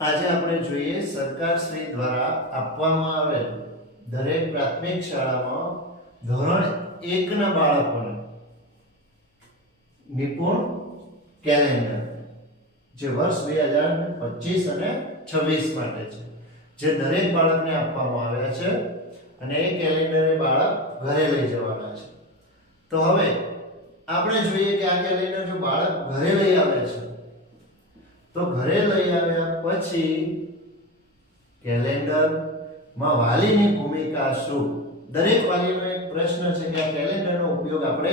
આજે આપણે જોઈએ સરકાર શ્રી દ્વારા આપવામાં આવેલ દરેક પ્રાથમિક શાળામાં ધોરણ એકના બાળકોને નિપુણ કેલેન્ડર, જે વર્ષ બે હજાર પચીસ અને છવ્વીસ માટે છે, જે દરેક બાળકને આપવામાં આવ્યા છે અને એ કેલેન્ડરે બાળક ઘરે લઈ જવાના છે. તો હવે આપણે જોઈએ કે આ કેલેન્ડર જો બાળક ઘરે લઈ આવે છે તો ઘરે લઈ આવ્યા પછી કેલેન્ડરમાં વાલીની ભૂમિકા શું? દરેક વાલીનો એક પ્રશ્ન છે કે આ કેલેન્ડરનો ઉપયોગ આપણે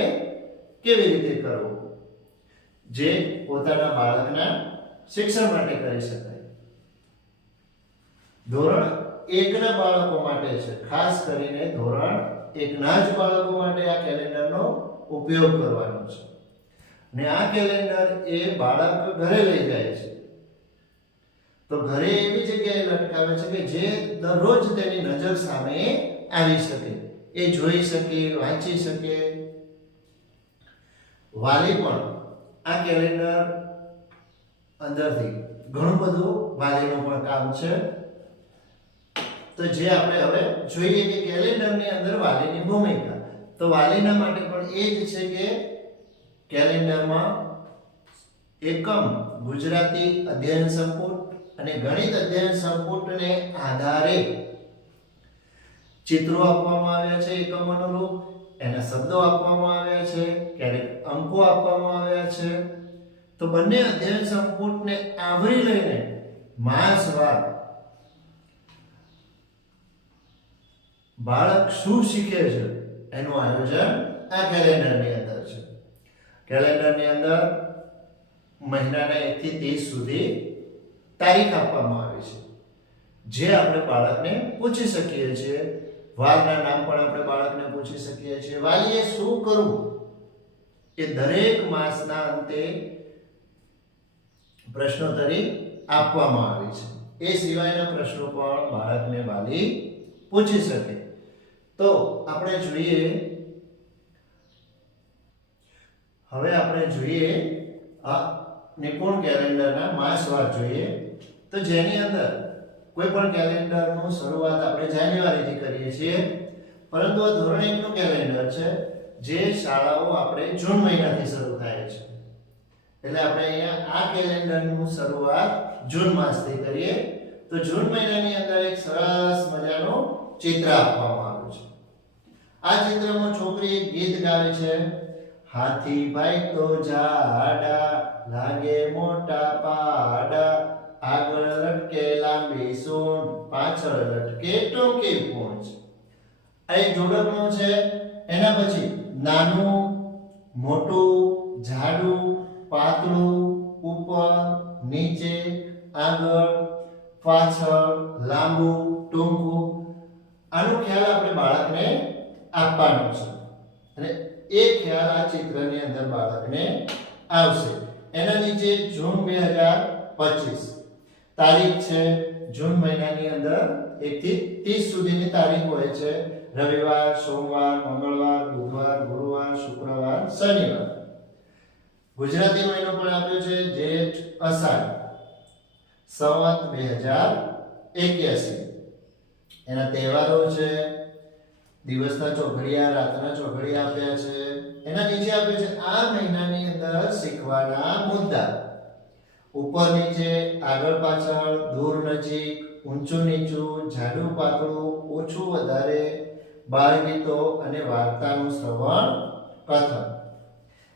કેવી રીતે કરવો? જે પોતાના બાળકના શિક્ષણ માટે કરી શકાય. ધોરણ એકના બાળકો માટે છે. ખાસ કરીને ધોરણ એકના જ બાળકો માટે આ કેલેન્ડરનો ઉપયોગ કરવાનો છે. ને આ કેલેન્ડર એ બાળક ઘરે લઈ જાય છે. તો ઘરે એવી જગ્યાએ લટકાવે છે કે જે દરરોજ તેની નજર સામે આવી શકે. એ જોઈ શકે, વાંચી શકે. વાલી પણ આ કેલેન્ડર અંદરથી ઘણું બધું વાલીનું પણ કામ છે. તો જે આપણે હવે જોઈએ કે કેલેન્ડરની અંદર વાલીની ભૂમિકા. તો વાલીના માટે પણ એ જ છે કે કેલેન્ડરમાં એકમ ગુજરાતી અધ્યયન સંપુટ અને ગણિત અધ્યયન સંપુટને આધારે ચિત્રો આપવામાં આવ્યા છે એકમ અનુરૂપ, એના શબ્દો આપવામાં આવ્યા છે, ક્યારેક અંકો આપવામાં આવ્યા છે. તો બંને અધ્યયન સંપુટને આવરી લઈને માસવાર બાળક શું શીખે છે, એનું આયોજન આ કેલેન્ડરની અંદર છે. કેલેન્ડરની અંદર મહિનાના એકથી ત્રીસ સુધી તારીખ આપવામાં આવી છે. જે આપણે બાળકને પૂછી શકીએ છીએ વારના નામ પણ આપણે બાળકને પૂછી શકીએ છીએ. વાલીએ શું કરવું? એ દરેક માસના અંતે પ્રશ્નોત્તરી આપવામાં આવી છે. એ સિવાયના પ્રશ્નો પણ બાળકને વાલી પૂછી શકે. તો આપણે જોઈએ, હવે આપણે જોઈએ, આ નિપુણ કેલેન્ડરના માસવાર જોઈએ, તો જેની અંદર કોઈ પણ કેલેન્ડરનું શરૂઆત આપણે જાન્યુઆરીથી કરીએ છીએ, પરંતુ આ ધોરણ એકનું કેલેન્ડર છે, જે શાળાઓ આપણે જૂન મહિનાથી શરૂ થાય છે. એટલે આપણે અહીંયા આ કેલેન્ડરનું શરૂઆત જૂન માસથી કરીએ, તો જૂન મહિનાની અંદર એક સરસ મજાનું ચિત્ર આપવામાં આવ્યું છે. આ ચિત્રમાં છોકરી ગીત ગાવે છે હાથી ભાઈ તો જાડા લાગે મોટા પાડા. આગળ લટકે લાંબી સૂંઢ પાછળ લટકે ટૂંકી પૂંછ. આ એક છે. એના પછી નાનું, મોટું જાડું પાતળું, ઉપર, નીચે, આગળ, પાછળ, લાંબુ, ટૂંકું. આનો ખ્યાલ આપણે બાળકને આપવાનો છે. અને એ ખ્યાલ આ ચિત્રની અંદર બાળકને આવશે. એના નીચે જૂન બે હજાર પચીસ. તારીખ છે જૂન મહિનાની અંદર એકથી ત્રીસ સુધીની તારીખ હોય છે. રવિવાર, સોમવાર, મંગળવાર, બુધવાર, ગુરુવાર, શુક્રવાર, શનિવાર. ગુજરાતી મહિનો પણ આપ્યો છે જેઠ અષાઢ, સંવત બે હજાર એક્યાસી. એના તહેવારો છે દિવસના ચોઘડિયા, રાતના ચોઘડિયા આપ્યા છે. એના નીચે આપે છે, આ મહિનાની અંદર શીખવાના મુદ્દા. ઉપર નીચે, આગળ પાછળ, દૂર નજીક, ઊંચું નીચું જાડું પાતળું, ઓછું વધારે, બાળ ગીતો અને વાર્તાનું શ્રવણ, કથન.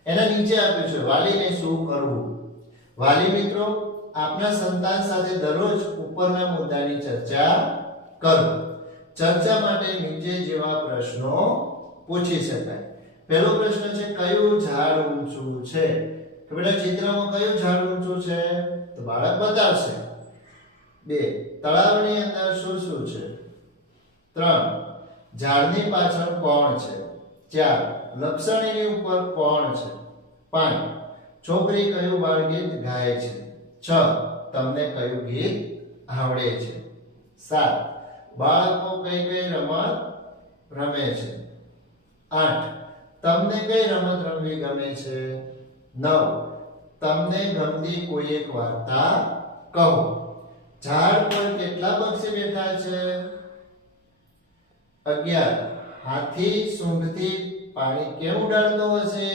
એના નીચે આપ્યું છે, વાલીને શું કરવું? વાલી મિત્રો, આપના સંતાન સાથે દરરોજ ઉપરના મુદ્દાની ચર્ચા કરો. ચર્ચા માટે નીચે જેવા પ્રશ્નો પૂછી શકાય. પહેલો પ્રશ્ન છે, કયું ઝાડ ઊંચું છે? કે બેટા, ચિત્રમાં કયું ઝાડ ઊંચું છે? તો બાળક બતાવશે. બે, તળાવની અંદર શું શું છે? ત્રણ, ઝાડની પાછળ કોણ છે? ચાર, લપસણીની ઉપર કોણ છે? પાંચ, છોકરી કયું બાળગીત ગાય છે? છ, તમને કયું ગીત આવડે છે? સાત બાળકો કઈ કઈ રમત રમે છે? આઠ. તમને કઈ રમત રમવી ગમે છે? નવ. તમને ગમતી કોઈ એક વાર્તા કહો. ઝાડ પર કેટલા પક્ષી બેઠા છે? અગિયાર. હાથી સૂંઢથી પાણી કેમ ઉડાડતો હશે?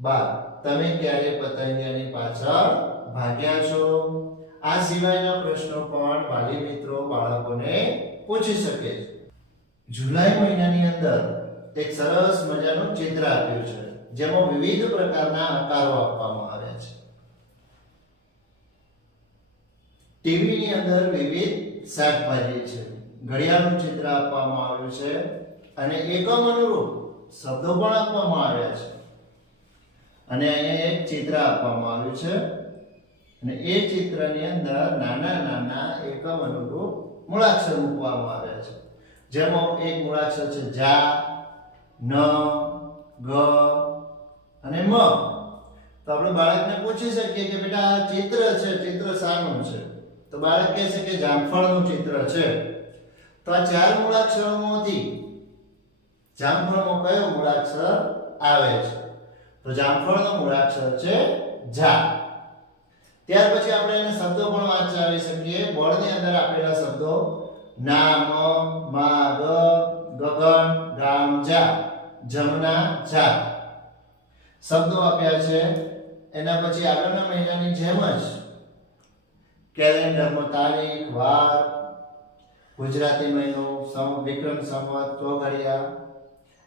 બાર. તમે ક્યારે પતંગિયાની પાછળ ભાગ્યા છો? આ સિવાયના પ્રશ્નો પણ વાલી મિત્રો બાળકોને પૂછી શકે છે. જુલાઈ મહિનાની અંદર એક સરસ મજાનું ચિત્ર આપ્યું છે, જેમાં વિવિધ પ્રકારના આકારો આપવામાં આવ્યા છે. ટીવીની અંદર વિવિધ શાકભાજી છે, ઘડિયાળનું ચિત્ર આપવામાં આવ્યું છે અને એકમ અનુરૂપ શબ્દો પણ આપવામાં આવ્યા છે. અને અહીંયા એક ચિત્ર આપવામાં આવ્યું છે અને એ ચિત્રની અંદર નાના નાના એકમ અનુરૂપ મૂળાક્ષર મૂકવામાં આવ્યા છે. જેમાં એક મૂળાક્ષર છે જા, ન, ગ અને મ. તો આપણે બાળકને પૂછી શકીએ કે બેટા આ ચિત્ર છે, ચિત્ર શાનું છે? તો બાળક કહે છે કે જામફળનું ચિત્ર છે. તો આ ચાર મૂળાક્ષરોમાંથી જામફળમાં કયો મૂળાક્ષર આવે છે? તો જામફળનો મૂળાક્ષર છે જા. ત્યાર પછી આપણે એને શબ્દો પણ વાંચાવી શકીએ. બોર્ડની અંદર આપેલા શબ્દો, નામ મા ગગન, ગામ, જા, જમના, જા. શબ્દો આપ્યા છે. એના પછી આગળના મહિનાની જેમ જ કેલેન્ડરમાં તારીખ, વાર, ગુજરાતી મહિનો, સમ, વિક્રમ સંવત, ચોઘડિયા.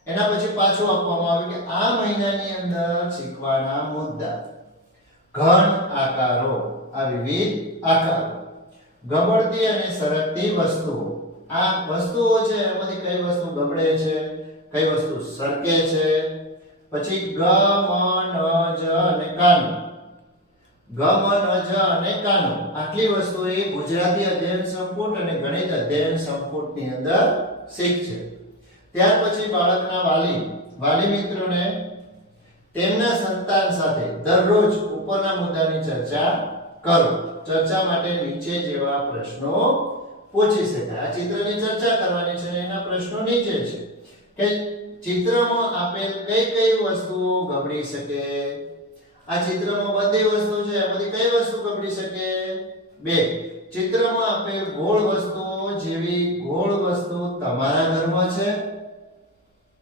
એના પછી પાછું આપવામાં આવ્યું કે આ મહિનાની અંદર શીખવાના મુદ્દા. ઘન આકારો. આ વિવિધ આકારો. ગબડતી અને સરકતી વસ્તુઓ. આ વસ્તુઓ છે, એમાંથી કઈ વસ્તુ ગબડે છે? કઈ વસ્તુ સરકે છે? પછી ગ, મ, ન, જ અને કાનો. ગ, મ, ન, જ અને કાનો. આટલી વસ્તુઓ એ ગુજરાતી અધ્યયન સંપુટ અને ગણિત અધ્યયન સંપુટની અંદર શીખ છે. ત્યાર પછી બાળકના વાલી. વાલી મિત્રોને તેમના સંતાન સાથે દરરોજ ઉપરના મુદ્દાની ચર્ચા કરો. ચર્ચા માટે નીચે જેવા પ્રશ્નો પૂછી શકાય. આ ચિત્રની ચર્ચા કરવાની છે એના પ્રશ્નો નીચે છે. કે ચિત્રમાં આપેલ કઈ કઈ વસ્તુઓ ગબડી શકે? આ ચિત્રમાં બધી વસ્તુ છે એમાંથી કઈ વસ્તુ ગબડી શકે? બે, ચિત્રમાં આપેલ ગોળ વસ્તુઓ જેવી ગોળ વસ્તુ તમારા ઘરમાં છે?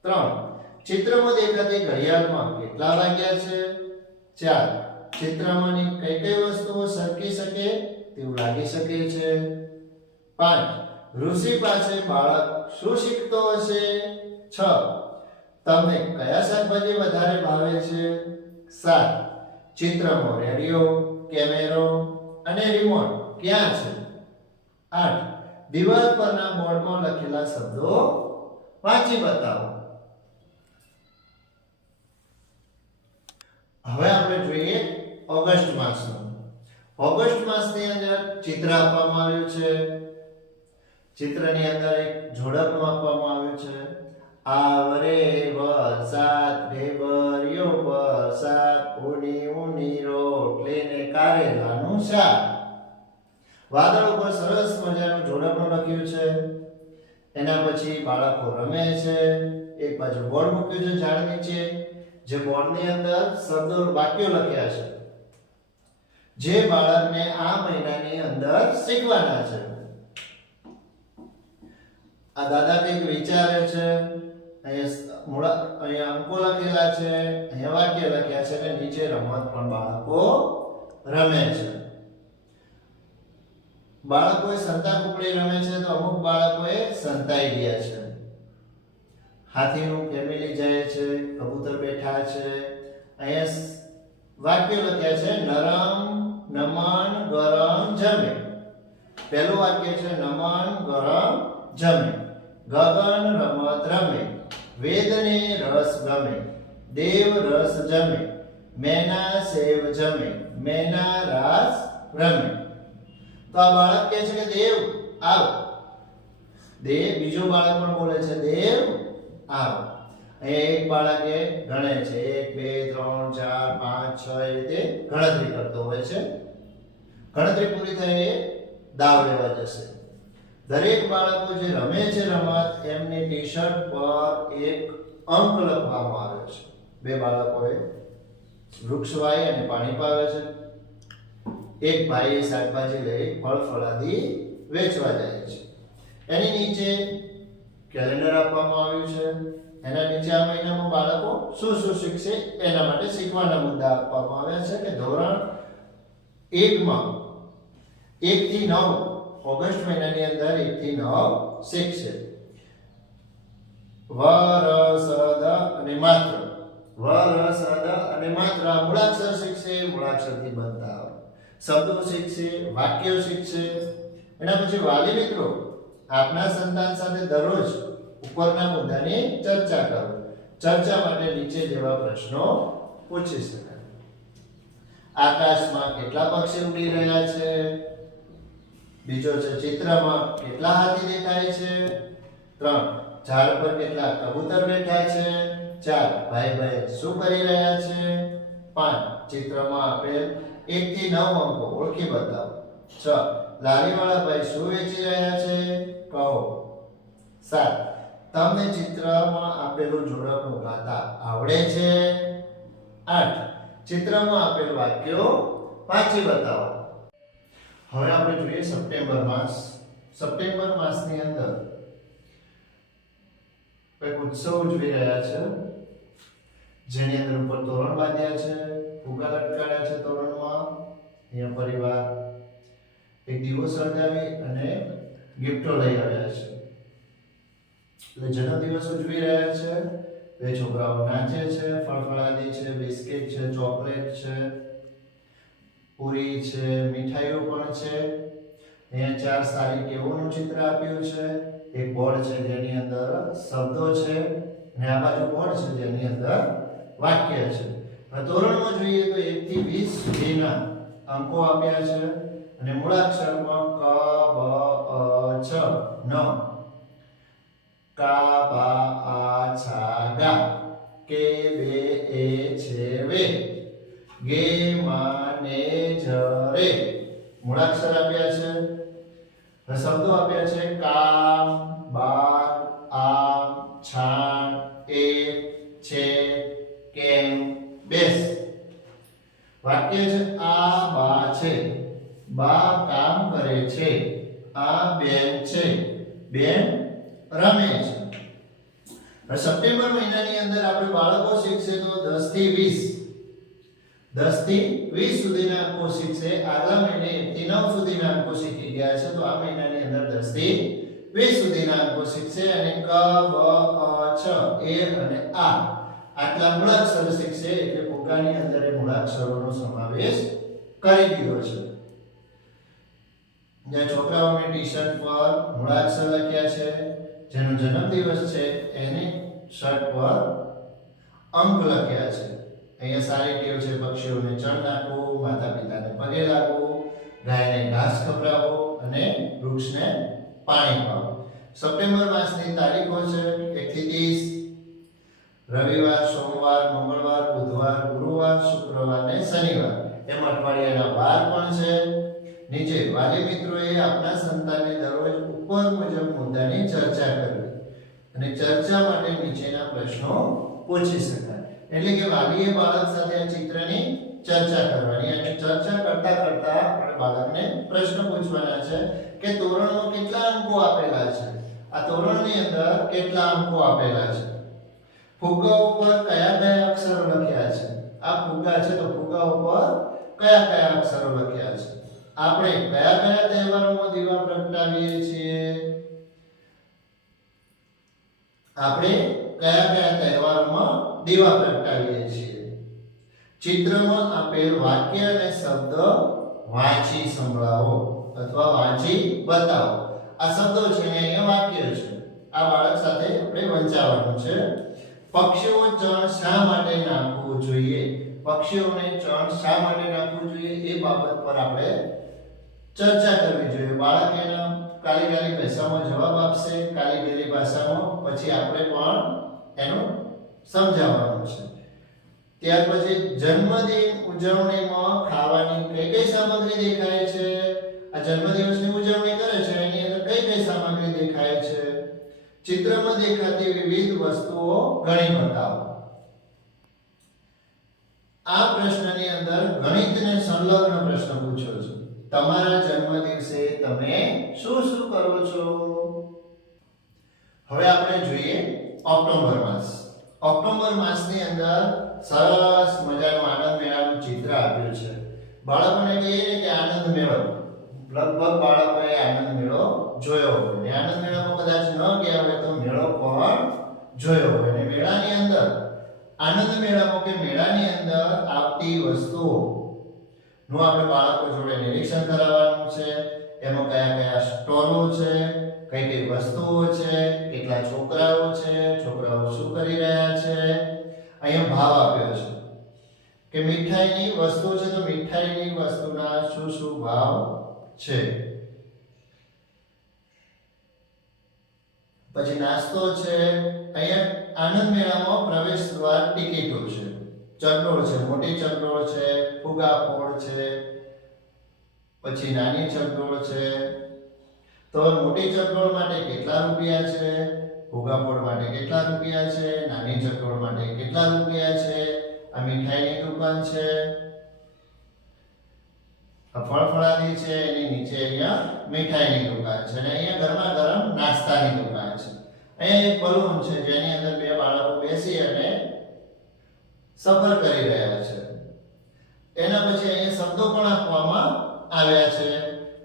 ત્રણ, ચિત્રમાં દેખાતી ઘડિયાળમાં કેટલા વાગ્યા છે? ચાર ચિત્રમાંની કઈ કઈ વસ્તુઓ સરકી શકે તેવું લાગી શકે છે? પાંચ, ઋષિ પાસે બાળક શું શીખતો હશે? છ, તમને કયા શાકભાજી વધારે ભાવે છે? સાત, ચિત્રમાં રેડિયો, કેમેરો અને રિમોટ ક્યાં છે? આઠ, દિવાલ પરના બોર્ડમાં લખેલા શબ્દો વાંચી બતાવો. હવે આપણે જોઈએ ઓગસ્ટ માસનો. ઓગસ્ટ માસની અંદર ચિત્ર આપવામાં આવ્યું છે. ચિત્રની અંદર એક જોડકનું આપવામાં આવ્યું છે. આવરે વરસાદ ઢેબરિયો વરસાદ ઉની ઉની રોટલી ને કારેલાનું શાક. વાદળ ઉપર સરસ મજાનું જોડકણું લખ્યું છે. એના પછી બાળકો રમે છે. એક બાજુ બોર્ડ મૂક્યું છે ઝાડ નીચે. જે બોર્ડની અંદર શબ્દો વાક્યો લખ્યા છે. જે બાળકને આ મહિનાની અંદર શીખવાના છે. આ દાદા કંઈક વિચારે છે, અહીંયા મૂળા, અહીંયા અંકો લખેલા છે, અહીંયા વાક્ય લખ્યા છે અને નીચે રમત પણ બાળકો રમે છે. બાળકોએ સંતા કુકડી રમે છે તો અમુક બાળકોએ સંતાઈ ગયા છે. હાથીનું ફેમિલી જાય છે, કબૂતર બેઠા છે. અહીંયા વાક્ય લખ્યા છે, નરમ નમન ગરમ જમે. પહેલું વાક્ય છે, નમન ગરમ જમે. ગગન રમત રમે. વેદને રસ ગમે. દેવ રસ જમે. મેના સેવ જમે. મેના રાસ રમે. તો આ બાળક કહે છે કે દેવ, આવ. દેવ, બીજો બાળક પણ બોલે છે, દેવ, આવ. એક બાળકે ગણે છે. એક, બે, ત્રણ, ચાર, પાંચ, છ, એ રીતે ગણતરી કરતો હોય છે. ગણતરી પૂરી થઈ એ દાવ લેવા જશે. દરેક બાળકો જે રમે છે રમત, એમની ટી શર્ટ પર એક અંક લખવામાં આવે છે. બે બાળકોએ વૃક્ષ વાય અને પાણી પાવે છે. એક ભાઈ શાકભાજી લઈ ફળ ફળાદી વેચવા જાય છે. એની નીચે કેલેન્ડર આપવામાં આવ્યું છે. એના નીચે આ મહિનામાં બાળકો શું શું શીખશે એના માટે શીખવાના મુદ્દા આપવામાં આવ્યા છે કે ધોરણ એકમાં એક થી નવ, ઓગસ્ટ મહિનાની અંદર એક થી નવ શીખશે વ, ર સદ અને માત્ર. વ, ર, સ અને માત્ર મૂળાક્ષર શીખશે મૂળાક્ષરથી બનતા શબ્દો શીખશે વાક્યો શીખશે એના પછી વાલી મિત્રો, આપના સંતાન સાથે દરરોજ ઉપરના મુદ્દાની ચર્ચા કરો. ચર્ચા માટે નીચે જેવા પ્રશ્નો પૂછી શકાય. આકાશમાં કેટલા પક્ષી ઉડી રહ્યા છે? બીજો છે, ચિત્રમાં કેટલા હાથી દેખાય છે? ત્રણ, ઝાડ પર કેટલા કબૂતર બેઠા છે? ચાર, ભાઈ ભાઈ, શું કરી રહ્યા છે? પાંચ, ચિત્રમાં આપેલ એક થી નવ અંકો, ઓળખી બતાવો. છ, લારીવાળા ભાઈ શું વેચી રહ્યા છે? કહો. સાત, તમને ચિત્રમાં આપેલું જોડકનું ગાતા આવડે છે? આઠ ચિત્રમાં આપેલ વાક્યો વાંચી બતાવો. હવે આપણે જોઈએ સપ્ટેમ્બર માસ. સપ્ટેમ્બર માસની અંદર કંઈક ઉત્સવ ઉજવી રહ્યા છે. જેની અંદર ઉપર તોરણ બાંધ્યા છે ફુગા લટકાડ્યા છે તોરણમાં. અહીંયા પરિવાર એક દીવો સળગાવી અને ગિફ્ટો લઈ આવ્યા છે. એટલે જન્મદિવસ ઉજવી રહ્યા છે બે છોકરાઓ નાચે છે, ફળફળાદી છે, બિસ્કિટ છે, ચોકલેટ છે, પૂરી છે, મીઠાઈઓ પણ છે. અહીંયા ચાર સારી ટેવોનું ચિત્ર આપ્યું છે. એક બોર્ડ છે જેની અંદર શબ્દો છે અને આ બાજુ બોર્ડ છે જેની અંદર વાક્ય છે. ધોરણમાં જોઈએ તો 1 થી 20 સુધીના અંકો આપ્યા છે અને મૂળાક્ષરમાં ક, બ, અ, છ, ન કા બા આ છા ગા કે બે એ છે વે ગે માને જ રે મૂળાક્ષર આપ્યા છે. શબ્દો આપ્યા છે. કામ બાર આ છાણ, એ, છે, કેમ, બેસ. વાક્ય છે, આ બા છે. બા કામ કરે છે. આ બેન છે. બેન રમે છે. સપ્ટેમ્બર મહિનાની અંદર આપણે બાળકો શીખશે તો 10 થી 20 10 થી 20 સુધીના અંકો શીખશે. આગલા મહિને 1 થી 9 સુધીના અંકો શીખી ગયા છે. તો આ મહિનાની અંદર 10 થી 20 સુધીના અંકો શીખશે અને ક બ ક છ, એ અને આ આટલા મૂળાક્ષરો શીખશે એટલે ફુગાની અંદર મૂળાક્ષરોનો સમાવેશ કરી દીધો છે. જ્યાં છોકરાઓને ટી શર્ટ પર મૂળાક્ષર લખ્યા છે. જેનો જન્મદિવસ છે, એને શર્ટ પર અંક લખ્યા છે. અહીંયા સારી ટેવ છે, પક્ષીઓને ચણ નાખવું માતા પિતાને પગે લાગવું, ગાયને ઘાસ ખવડાવવો અને વૃક્ષને પાણી પાવું. સપ્ટેમ્બર માસની તારીખો છે, એકથી ત્રીસ. રવિવાર, સોમવાર, મંગળવાર, બુધવાર, ગુરુવાર, શુક્રવાર અને શનિવાર. એમ અઠવાડિયાના વાર પણ છે. નીચે વાલી મિત્રોએ આપના સંતાનને દરરોજ ઉપર મુજબ મુદ્દાની ચર્ચા કરવી અને ચર્ચા માટે નીચેના પ્રશ્નો પૂછી શકાય. એટલે કે વાલીએ બાળક સાથે આ ચિત્રની ચર્ચા કરવાની અને ચર્ચા કરતા કરતા આપણે બાળકને પ્રશ્ન પૂછવાના છે કે તોરણનો કેટલા અંકો આપેલા છે? આ તોરણની અંદર કેટલા અંકો આપેલા છે? ફુગ્ગા ઉપર કયા કયા અક્ષરો લખ્યા છે? આ ફુગ્ગા છે તો ફુગ્ગા ઉપર કયા કયા અક્ષરો લખ્યા છે? આપણે કયા કયા તહેવારોમાં દીવા પ્રગટાવીએ છીએ. આપણે કયા કયા તહેવારોમાં દીવા પ્રગટાવીએ છીએ? ચિત્રમાં આપેલ વાક્ય અને શબ્દ વાંચી સંભળાવો અથવા વાંચી બતાવો. આ શબ્દો છે ને અહીંયા વાક્ય છે. આ બાળક સાથે આપણે વંચાવવાનું છે. પક્ષીઓ ચણ શા માટે નાખવું જોઈએ? પક્ષીઓને ચણ શા માટે નાખવું જોઈએ? એ બાબત પર આપણે ચર્ચા કરવી જોઈએ. બાળક એના કાલી કાલી ભાષામાં જવાબ આપશે, કાલી ગેલી ભાષામાં પછી આપણે પણ એનું સમજાવવાનું છે. ત્યાર પછી જન્મદિન ઉજવણીમાં ખાવાની કઈ કઈ સામગ્રી દેખાય છે? આ જન્મદિવસની ઉજવણી કરે છે, એની અંદર કઈ કઈ સામગ્રી દેખાય છે? ચિત્રમાં દેખાતી વિવિધ વસ્તુઓ ગણી બતાવો. આ પ્રશ્નની અંદર ગણિતને સંલગ્ન પ્રશ્ન પૂછ્યો છે જન્મ દિવસે તમે શું શું કરો છો? હવે આપણે જોઈએ ઓક્ટોબર માસ. ઓક્ટોબર માસની અંદર સરસ મજાનું આનંદ મેળાનું ચિત્ર આપ્યું છે. બાળકોને કહીએ કે આનંદ મેળો. લગભગ બાળકોએ આનંદ મેળો જોયો હોય. આનંદ મેળામાં કદાચ ન ગયા હોય તો મેળો પણ જોયો હોય. ને મેળાની અંદર, આનંદ મેળામાં કે મેળાની અંદર આવતી વસ્તુઓ નું આપણે બાળકો જોડે નિરીક્ષણ કરાવવાનું છે, એમાં કયા કયા સ્ટોલો છે, કઈ કઈ વસ્તુઓ છે, કેટલા છોકરાઓ છે, છોકરાઓ શું કરી રહ્યા છે, અહીંયા ભાવ આપ્યો છે કે મીઠાઈની વસ્તુ છે તો મીઠાઈની વસ્તુના શું શું ભાવ છે? પછી નાસ્તો છે, અહીંયા આનંદ મેળામાં પ્રવેશ દ્વાર ટિકિટો છે. ચકડોળ છે, મોટી ચકડોળ છે ફુગાફોડ છે, પછી નાની ચકડોળ છે. તો મોટી ચકડોળ માટે કેટલા રૂપિયા છે? ફુગાફોડ માટે કેટલા રૂપિયા છે? નાની ચકડોળ માટે કેટલા રૂપિયા છે? આ મીઠાઈની દુકાન છે. ફળફળાદી છે, એની નીચે અહીંયા મીઠાઈની દુકાન છે અને અહીંયા ગરમા ગરમ નાસ્તાની દુકાન છે. અહીંયા એક બલૂન છે, જેની અંદર બે બાળકો બેસી અને સફર કરી રહ્યા છે. એના પછી અહીંયા શબ્દો પણ આપવામાં આવ્યા છે.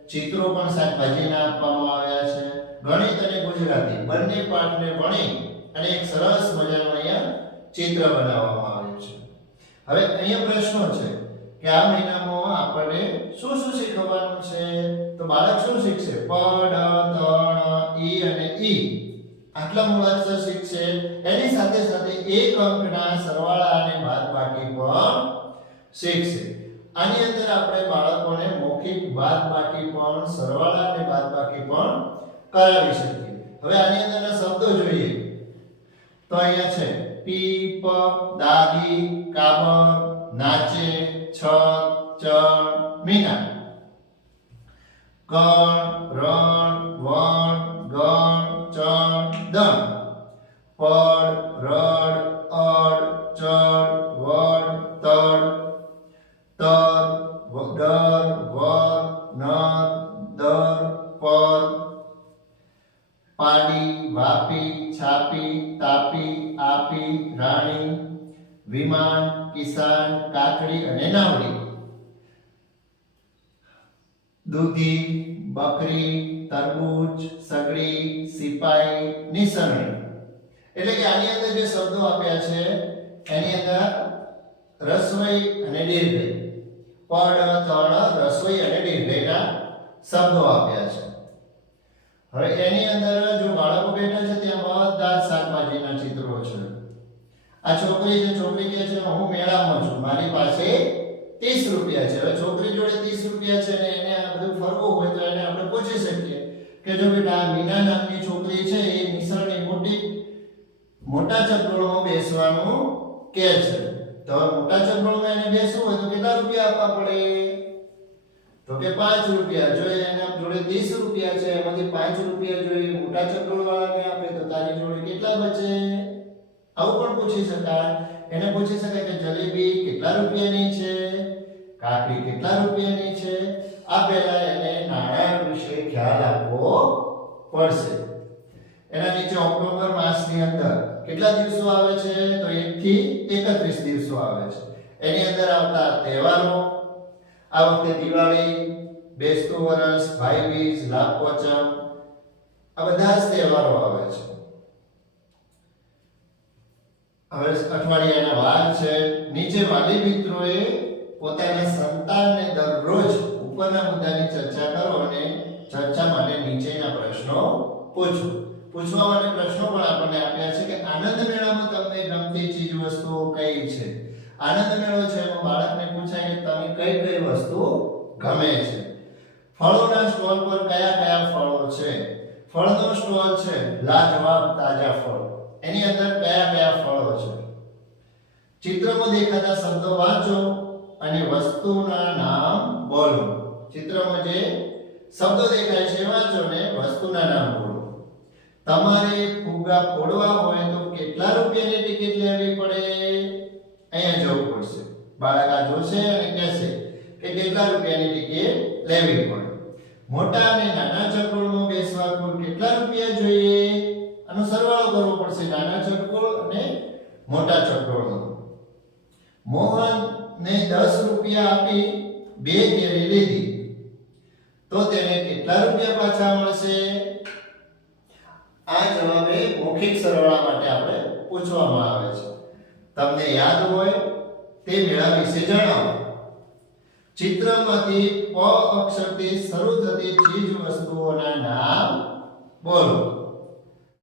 ચિત્રો પણ શાકભાજીના આપવામાં આવ્યા છે. ગણિત અને ગુજરાતી બંને પાઠને ભણી અને એક સરસ મજાનું અહીંયા ચિત્ર બનાવવામાં આવ્યું છે. હવે અહીંયા પ્રશ્નો છે કે આ મહિનામાં આપણને શું શું શીખવવાનું છે? તો બાળક શું શીખશે? પડ તણ ઈ અને ઈ. આટલા મૂળાક્ષર શીખશે. એની સાથે સાથે એક અંકના સરવાળા અને બાદબાકી પણ શીખશે. આની અંદર આપણે બાળકોને મૌખિક બાદબાકી પણ, સરવાળા અને બાદબાકી પણ કરાવી શકીએ. હવે આની અંદરના શબ્દો જોઈએ. તો અહીંયા છે, પીપ દાદી કાબર, નાચે, છત, ચણ, મીના. કણ, રણ, વણ, ગણ ચણ દણ પડ રડ શબ્દો આપ્યા છે. હવે એની અંદર જો બાળકો બેઠા છે ત્યાં બધા શાકભાજીના ચિત્રો છે. આ છોકરી છે, છોકરી કહે છે, હું મેળામાં છું, મારી પાસે 30 રૂપિયા છે. હવે છોકરી જોડે 30 રૂપિયા છે અને એને આ બધું ફરવું હોય તો એને આપણે પૂછી શકીએ કે જો બેટા મીના નામની છોકરી છે, એ નિસરણી મોટી, મોટા ચકડોળમાં બેસવાનું કે છે. તો મોટા ચકડોળમાં એને બેસવું હોય તો કેટલા રૂપિયા આપવા પડે? તો કે પાંચ રૂપિયા. જો એના જોડે 30 રૂપિયા છે, એમાંથી પાંચ રૂપિયા જો એ મોટા ચક્રો વાળાને આપે, તો તારી જોડે કેટલા બચે? આવું પણ પૂછી શકાય. એને પૂછી શકાય કે જલેબી કેટલા રૂપિયાની છે? કાકડી કેટલા રૂપિયાની છે? આ પહેલા એને નાણાં વિશે ખ્યાલ આપવો પડશે. એના નીચે ઓક્ટોબર માસની અંદર કેટલા દિવસો આવે છે? તો 1 થી 31 દિવસો આવે છે. એની અંદર આવતા તહેવારો આ વખતે દિવાળી, બેસતું વરસ, ભાઈબીજ લાભ પોચમ આ બધા જ તહેવારો આવે છે. હવે અઠવાડિયાના વાર છે. નીચે વાલી મિત્રોએ પોતાના સંતાનને દરરોજ ઉપરના મુદ્દાની ચર્ચા કરો અને ચર્ચા માટે નીચેના પ્રશ્નો પૂછો. પૂછવા માટે પ્રશ્નો પણ આપણને આપ્યા છે કે આનંદ મેળામાં તમને ગમતી ચીજ વસ્તુઓ કઈ છે? આનંદ મેળો છે? એમાં બાળકને પૂછાય કે તમે કઈ કઈ વસ્તુ ગમે છે? ફળોના સ્ટોલ પર કયા કયા ફળો છે? ફળનો સ્ટોલ છે લાજવાબ તાજા ફળ. એની અંદર કયા કયા ફળો છે? ચિત્રમાં દેખાતા શબ્દો વાંચો અને વસ્તુના નામ બોલો. ચિત્રમાં જે શબ્દો દેખાય છે, વાંચો ને વસ્તુના નામ બોલો. તમારે ફુગ્ગા ફોડવા હોય તો કેટલા રૂપિયાની ટિકિટ લેવી પડે? અહીંયા જવું પડશે. બાળક આ જોશે અને કહેશે કે કેટલા રૂપિયાની ટિકિટ લેવી પડે. મોટા અને નાના ચક્રોળમાં બેસવા કુલ કેટલા રૂપિયા જોઈએ? આનો સરવાળો કરવો પડશે નાના ચક્રોળ અને મોટા ચક્રોળનો મોહન ને 10 રૂપિયા આપી બે કેરી લીધી. તો તેને કેટલા રૂપિયા પાછા મળશે? આ જવાબ એ મૌખિક સરવાળા માટે આપણે પૂછવામાં આવે છે. તમને યાદ હોય તે મેળા વિશે જણાવો. ચિત્રમાંથી પ અક્ષરથી શરૂ થતી ચીજ વસ્તુઓના નામ બોલો.